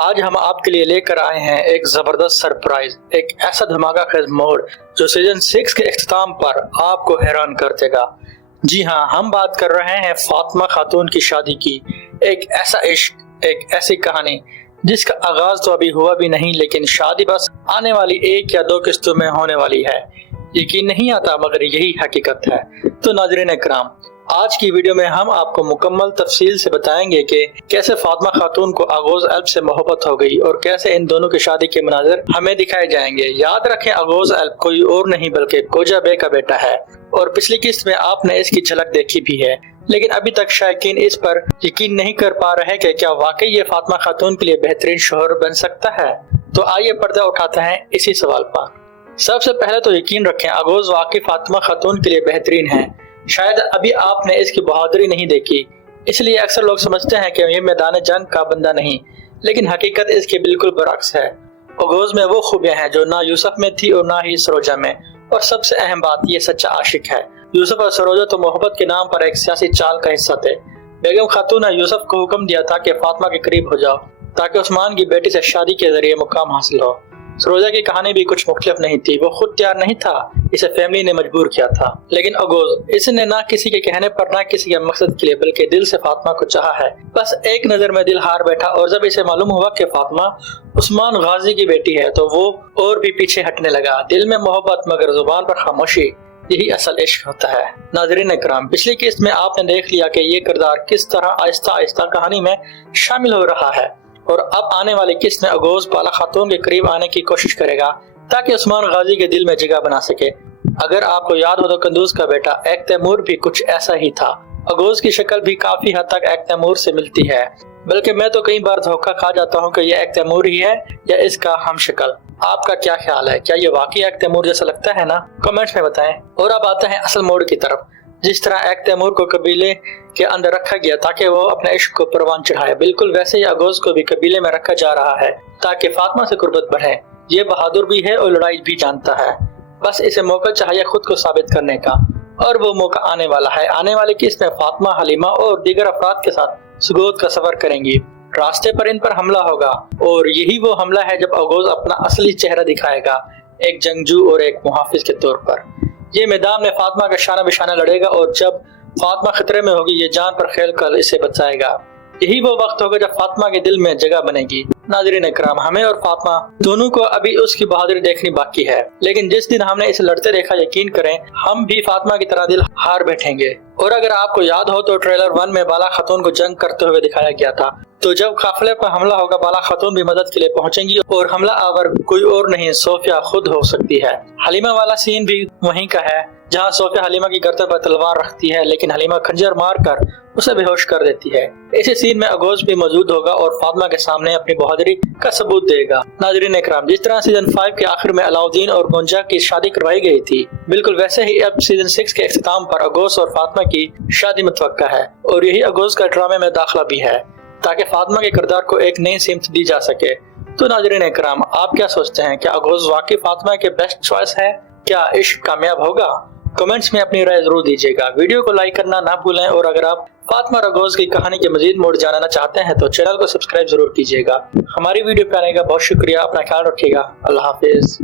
آج ہم آپ کے لیے لے کر آئے ہیں ایک زبردست سرپرائز، ایک ایسا دھماکہ خیز موڑ جو سیزن 6 کے اختتام پر آپ کو حیران کر دے گا۔ جی ہاں، ہم بات کر رہے ہیں فاطمہ خاتون کی شادی کی۔ ایک ایسا عشق، ایک ایسی کہانی جس کا آغاز تو ابھی ہوا بھی نہیں، لیکن شادی بس آنے والی 1 یا 2 قسطوں میں ہونے والی ہے۔ یقین نہیں آتا مگر یہی حقیقت ہے۔ تو ناظرین اکرام، آج کی ویڈیو میں ہم آپ کو مکمل تفصیل سے بتائیں گے کہ کیسے فاطمہ خاتون کو اغوث الب سے محبت ہو گئی اور کیسے ان دونوں کی شادی کے مناظر ہمیں دکھائے جائیں گے۔ یاد رکھیں، اغوث الب کوئی اور نہیں بلکہ کوجا بے کا بیٹا ہے اور پچھلی قسط میں آپ نے اس کی جھلک دیکھی بھی ہے، لیکن ابھی تک شائقین اس پر یقین نہیں کر پا رہے کہ کیا واقعی یہ فاطمہ خاتون کے لیے بہترین شوہر بن سکتا ہے۔ تو آئیے پردہ اٹھاتے ہیں اسی سوال پر۔ سب سے پہلے تو یقین رکھیں، اغوث واقعی فاطمہ خاتون کے لیے بہترین ہے۔ شاید ابھی آپ نے اس کی بہادری نہیں دیکھی، اس لیے اکثر لوگ سمجھتے ہیں کہ یہ میدان جنگ کا بندہ نہیں، لیکن حقیقت اس کے بالکل برعکس ہے۔ اغوث میں وہ خوبیاں ہیں جو نہ یوسف میں تھی اور نہ ہی سروجہ میں، اور سب سے اہم بات، یہ سچا عاشق ہے۔ یوسف اور سروجہ تو محبت کے نام پر ایک سیاسی چال کا حصہ تھے۔ بیگم خاتون نے یوسف کو حکم دیا تھا کہ فاطمہ کے قریب ہو جاؤ تاکہ عثمان کی بیٹی سے شادی کے ذریعے مقام حاصل ہو۔ سروجہ کی کہانی بھی کچھ مختلف نہیں تھی، وہ خود تیار نہیں تھا، اسے فیملی نے مجبور کیا تھا۔ لیکن اغوث، اس نے نہ کسی کے کہنے پر نہ کسی کے مقصد کے لیے بلکہ دل سے فاطمہ کو چاہا ہے۔ بس ایک نظر میں دل ہار بیٹھا، اور جب اسے معلوم ہوا کہ فاطمہ عثمان غازی کی بیٹی ہے تو وہ اور بھی پیچھے ہٹنے لگا۔ دل میں محبت مگر زبان پر خاموشی، یہی اصل عشق ہوتا ہے۔ ناظرین اکرام، پچھلی قسط میں آپ نے دیکھ لیا کہ یہ کردار کس طرح آہستہ آہستہ کہانی میں شامل ہو رہا ہے، اور اب آنے والی قسط میں اغوث بالا خاتون کے قریب آنے کی کوشش کرے گا تاکہ عثمان غازی کے دل میں جگہ بنا سکے۔ اگر آپ کو یاد ہو تو قندوز کا بیٹا ایک تیمور بھی کچھ ایسا ہی تھا۔ اغوث کی شکل بھی کافی حد تک ایک تیمور سے ملتی ہے، بلکہ میں تو کئی بار دھوکہ کھا جاتا ہوں کہ یہ ایک تیمور ہی ہے یا اس کا ہم شکل۔ آپ کا کیا خیال ہے؟ کیا یہ واقعی ایک تیمور جیسا لگتا ہے نا؟ کمنٹس میں بتائیں۔ اور اب آتے ہیں اصل موڑ کی طرف۔ جس طرح ایک تیمور کو قبیلے کے اندر رکھا گیا تاکہ وہ اپنے عشق کو پروان چڑھائے، بالکل ویسے ہی اغوث کو بھی قبیلے میں رکھا جا رہا ہے تاکہ فاطمہ سے قربت بڑھے۔ یہ بہادر بھی ہے اور لڑائی بھی جانتا ہے، بس اسے موقع چاہیے خود کو ثابت کرنے کا، اور وہ موقع آنے والا ہے۔ آنے والی قسط میں فاطمہ، حلیمہ اور دیگر افراد کے ساتھ سگوت کا سفر کریں گی۔ راستے پر ان پر حملہ ہوگا، اور یہی وہ حملہ ہے جب اغوث اپنا اصلی چہرہ دکھائے گا، ایک جنگجو اور ایک محافظ کے طور پر۔ یہ میدان میں فاطمہ کا شانہ بشانہ لڑے گا، اور جب فاطمہ خطرے میں ہوگی یہ جان پر کھیل کر اسے بچائے گا۔ یہی وہ وقت ہوگا جب فاطمہ کے دل میں جگہ بنے گی۔ ناظرین اکرام، ہمیں اور فاطمہ دونوں کو ابھی اس کی بہادری دیکھنی باقی ہے، لیکن جس دن ہم نے اسے لڑتے دیکھا، یقین کریں ہم بھی فاطمہ کی طرح دل ہار بیٹھیں گے۔ اور اگر آپ کو یاد ہو تو ٹریلر 1 میں بالا خاتون کو جنگ کرتے ہوئے دکھایا گیا تھا، تو جب قافلے پر حملہ ہوگا بالا خاتون بھی مدد کے لیے پہنچیں گی، اور حملہ آور کوئی اور نہیں صوفیہ خود ہو سکتی ہے۔ حلیمہ والا سین بھی وہیں کا ہے جہاں صوفیہ حلیمہ کی گردن پر تلوار رکھتی ہے، لیکن حلیمہ خنجر مار کر اسے بے ہوش کر دیتی ہے۔ اسی سین میں اغوث بھی موجود ہوگا اور فاطمہ کے سامنے اپنی بہادری کا ثبوت دے گا۔ ناظرین اکرام، جس طرح سیزن 5 کے آخر میں علاؤدین اور گونجا کی شادی کروائی گئی تھی، بالکل ویسے ہی اب سیزن 6 کے اختتام پر اغوث اور فاطمہ کی شادی متوقع ہے، اور یہی اغوث کا ڈرامے میں داخلہ بھی ہے تاکہ فاطمہ کے کردار کو ایک نئی سمت دی جا سکے۔ تو ناظرین اکرام، آپ کیا سوچتے ہیں؟ کیا اغوث واقعی فاطمہ کے بیسٹ چوائس ہے؟ کیا عشق کامیاب ہوگا؟ کمنٹس میں اپنی رائے ضرور دیجیے گا۔ ویڈیو کو لائک کرنا نہ بھولیں، اور اگر آپ فاطمہ اور اغوث کی کہانی کے مزید موڑ جاننا چاہتے ہیں تو چینل کو سبسکرائب ضرور کیجیے گا۔ ہماری ویڈیو پہ آنے کا بہت شکریہ، اپنا خیال رکھیے گا۔ اللہ حافظ۔